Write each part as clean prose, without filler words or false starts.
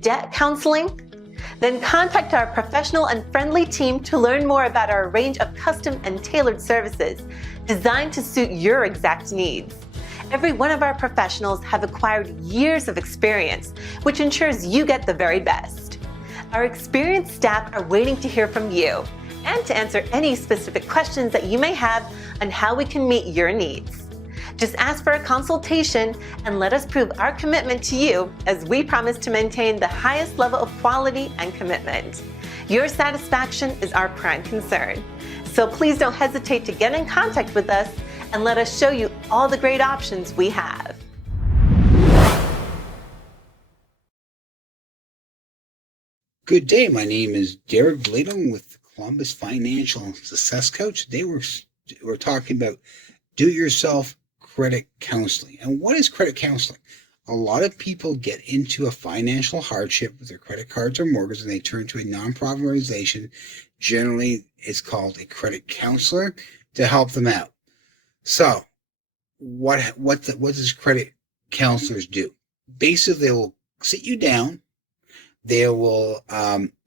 debt counseling? Then contact our professional and friendly team to learn more about our range of custom and tailored services designed to suit your exact needs. Every one of our professionals have acquired years of experience, which ensures you get the very best. Our experienced staff are waiting to hear from you and to answer any specific questions that you may have on how we can meet your needs. Just ask for a consultation and let us prove our commitment to you, as we promise to maintain the highest level of quality and commitment. Your satisfaction is our prime concern. So please don't hesitate to get in contact with us and let us show you all the great options we have. Good day. My name is Derek Bladum with Columbus Financial Success Coach. Today we're talking about do-it-yourself credit counseling. And what is credit counseling? A lot of people get into a financial hardship with their credit cards or mortgages, and they turn to a nonprofit organization. Generally, it's called a credit counselor to help them out. So, what does credit counselors do? Basically, they will sit you down. They will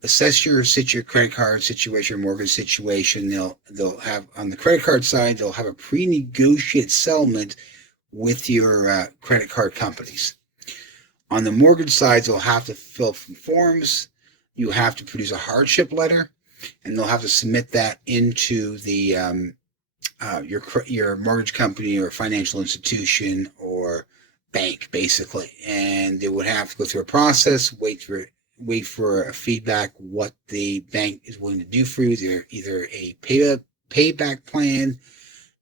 assess your credit card situation, your mortgage situation. They'll have, on the credit card side, they'll have a pre-negotiated settlement with your credit card companies. On the mortgage side, they'll have to fill some forms. You have to produce a hardship letter, and they'll have to submit that into the your mortgage company or financial institution or bank, basically. And they would have to go through a process, wait for a feedback what the bank is willing to do for you, either a payback plan,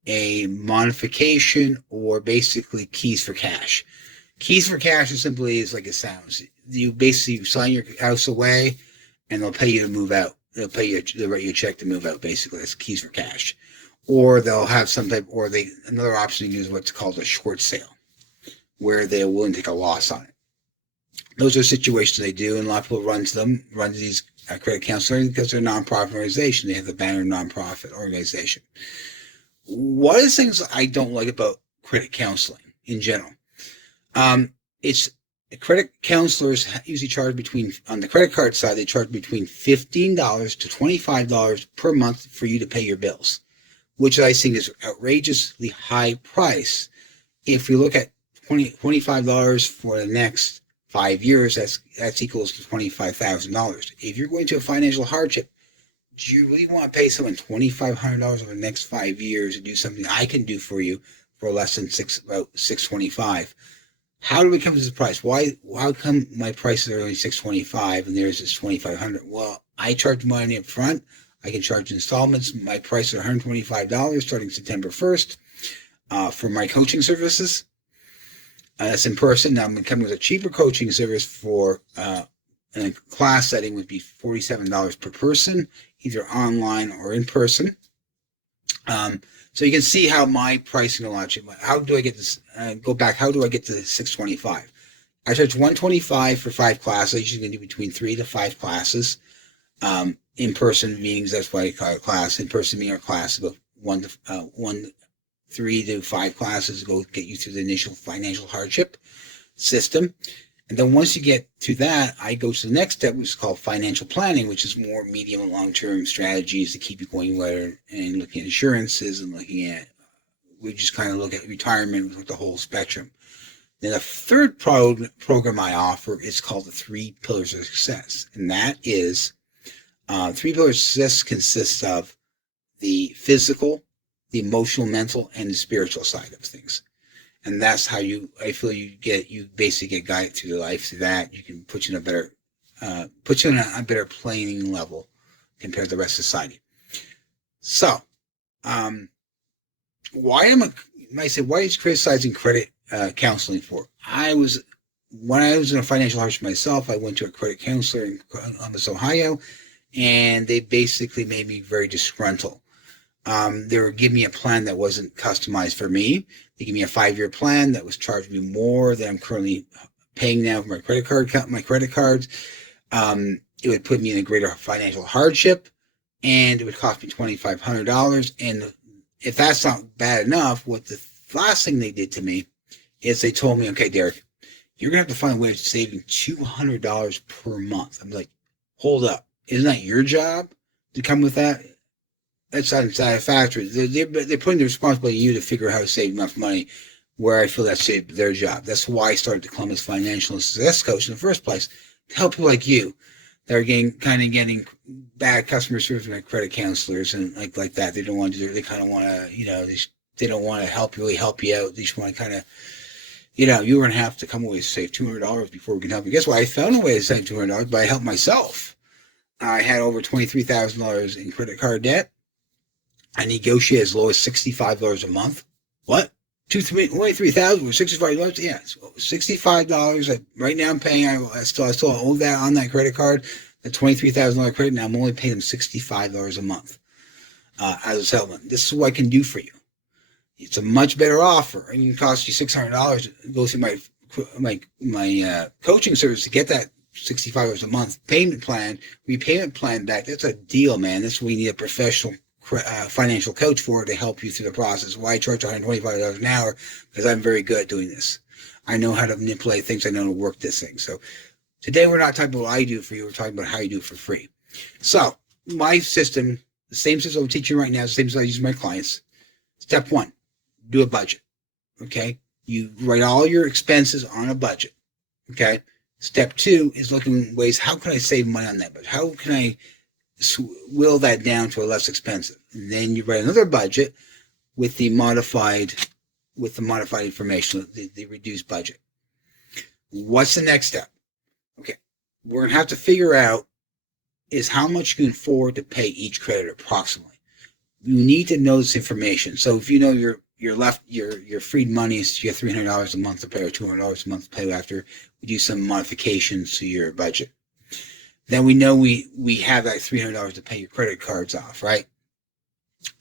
a modification, or basically keys for cash. Keys for cash is like it sounds. You basically sign your house away and they'll pay you to move out. They'll write you a check to move out, basically. That's keys for cash. Or they'll have another option to use what's called a short sale, where they're willing to take a loss on it. Those are situations they do, and a lot of people run to these credit counselors because they're a nonprofit organization. They have the banner nonprofit organization. One of the things I don't like about credit counseling in general, credit counselors usually charge on the credit card side, they charge between $15 to $25 per month for you to pay your bills, which I think is outrageously high price. If you look at $25 for the next 5 years, that's equals to $25,000. If you're going to a financial hardship, do you really want to pay someone $2,500 over the next 5 years to do something I can do for you for less than about $625? How do we come to this price? How come my prices are only $625 and theirs is $2,500? Well, I charge money up front. I can charge installments. My price is $125 starting September 1st for my coaching services. That's in person. Now I'm coming with a cheaper coaching service for in a class setting would be $47 per person, either online or in person. So you can see how my pricing will launch. How do I get this? Go back. How do I get to $625? I charge $125 for 5 classes. I usually do between 3 to 5 classes. In-person meetings, that's why I call it class. In-person meeting or class, about 3 to 5 classes go get you through the initial financial hardship system. And then once you get to that, I go to the next step, which is called financial planning, which is more medium and long-term strategies to keep you going better, and looking at insurances and we just kind of look at retirement with the whole spectrum. Then the third program I offer is called the 3 Pillars of Success. And that is 3 Pillars of Success consists of the physical, the emotional, mental, and the spiritual side of things. And that's how you basically get guided through life through that. You can put you in a better playing level compared to the rest of society. So, why is criticizing credit counseling for? When I was in a financial hardship myself, I went to a credit counselor in Columbus, Ohio, and they basically made me very disgruntled. They were giving me a plan that wasn't customized for me. They gave me a 5-year plan that was charging me more than I'm currently paying now for my credit cards. It would put me in a greater financial hardship, and it would cost me $2,500. And if that's not bad enough, what the last thing they did to me is they told me, okay, Derek, you're going to have to find a way of saving $200 per month. I'm like, hold up. Isn't that your job to come with that? That's not satisfactory. They're putting the responsibility on you to figure out how to save enough money where I feel that's their job. That's why I started the Columbus Financial Success Coach in the first place, to help people like you that are getting bad customer service from credit counselors and like that. They don't want to do it. They kind of want to, they don't want to really help you out. They just want to kind of, you're going to have to come away and save $200 before we can help you. Guess what? I found a way to save $200, but I helped myself. I had over $23,000 in credit card debt. I negotiate as low as $65 a month. What? $23,000 with $65? Yeah, $65. Right now I'm paying. I still owe that on that credit card. The $23,000 credit. Now I'm only paying them $65 a month as a settlement. This is what I can do for you. It's a much better offer. I mean, it costs you $600 to go through my coaching service to get that $65 a month repayment plan back. That's a deal, man. That's what we need a professional financial coach for, to help you through the process. Why I charge $125 an hour? Because I'm very good at doing this. I know how to manipulate things. I know how to work this thing. So today we're not talking about what I do for you. We're talking about how you do it for free. So my system, the same system I'm teaching right now, is the same system I use with my clients. Step one, do a budget. Okay. You write all your expenses on a budget. Okay. Step two is looking at ways, how can I save money on that budget? How can I will that down to a less expensive? And then you write another budget with the modified information, the reduced budget. What's the next step? Okay, we're gonna have to figure out is how much you can afford to pay each creditor approximately. You need to know this information. So if you know your freed money is you have $300 a month to pay or $200 a month to pay after we do some modifications to your budget. Then we know we have that $300 to pay your credit cards off, right?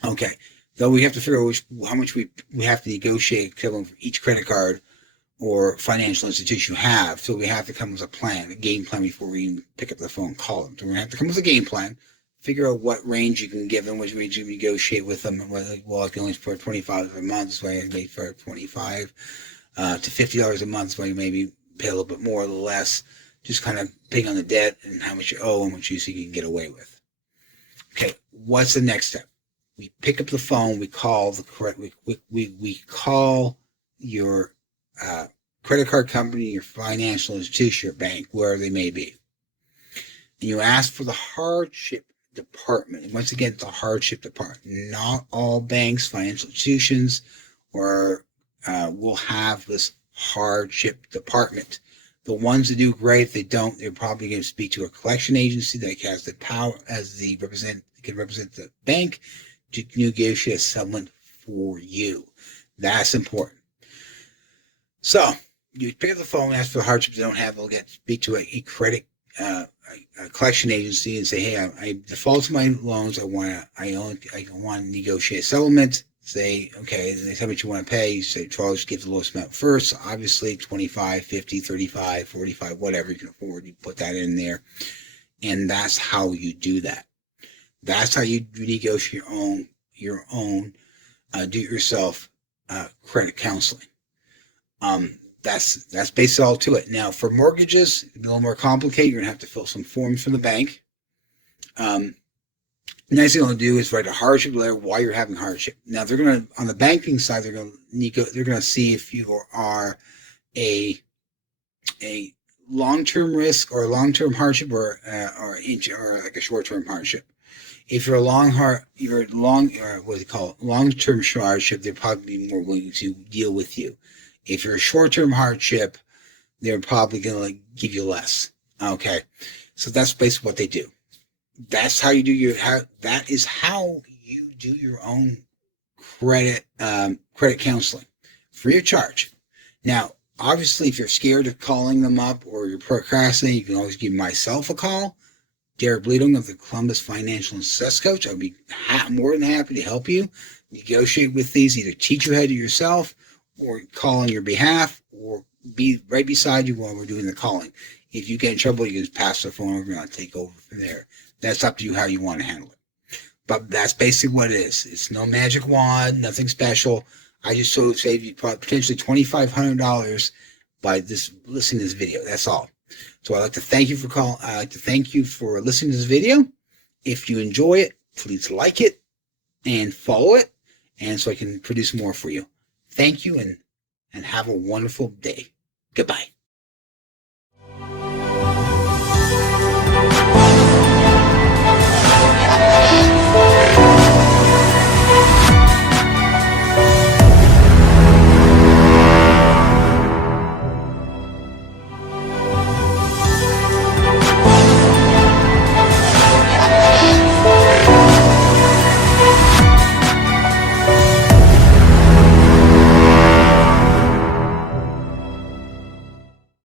Okay. Though we have to figure out how much we have to negotiate equivalent for each credit card or financial institution you have. So we have to come with a game plan before we even pick up the phone and call them. So we're going to have to come with a game plan, figure out what range you can give them, which range you negotiate with them. Well, I can only afford $25 a month, so I may for $25 to $50 a month, so I maybe pay a little bit more, a little less. Just kind of paying on the debt and how much you owe and what you see you can get away with. Okay, what's the next step? We pick up the phone. We call we call your credit card company, your financial institution, your bank, wherever they may be, and you ask for the hardship department. And once again, the hardship department. Not all banks, financial institutions, will have this hardship department. The ones that do great, if they don't, they're probably going to speak to a collection agency that has the power can represent the bank to negotiate a settlement for you. That's important. So you pick up the phone, ask for the hardship they don't have. They'll speak to a credit a collection agency and say, hey, I defaulted my loans. I want to negotiate a settlement. Say, okay, they tell me what you want to pay. You say, Charles, give the lowest amount first. So obviously, 25, 50, 35, 45, whatever you can afford, you put that in there. And that's how you do that. That's how you negotiate your own do-it-yourself credit counseling. That's basically all to it. Now, for mortgages, it's a little more complicated. You're going to have to fill some forms for the bank. Next thing they'll do is write a hardship letter why you're having hardship. Now they're going to, on the banking side, they're going to see if you are a long-term risk or a long-term hardship or like a short-term hardship. If you're long-term hardship, they're probably be more willing to deal with you. If you're a short-term hardship, they're probably going to give you less. Okay, so that's basically what they do. That's how you do that is how you do your own credit counseling free of charge. Now, obviously, if you're scared of calling them up or you're procrastinating, you can always give myself a call. Derek Bleeding of the Columbus Financial and Success Coach. I'll be more than happy to help you negotiate with these, either teach you how to do yourself or call on your behalf or be right beside you while we're doing the calling. If you get in trouble, you can just pass the phone over and I'll take over from there. That's up to you how you want to handle it. But that's basically what it is. It's no magic wand, nothing special. I just save you potentially $2,500 by this listening to this video. That's all. So I'd like to thank you for calling. I'd like to thank you for listening to this video. If you enjoy it, please like it and follow it, and so I can produce more for you. Thank you, and have a wonderful day. Goodbye.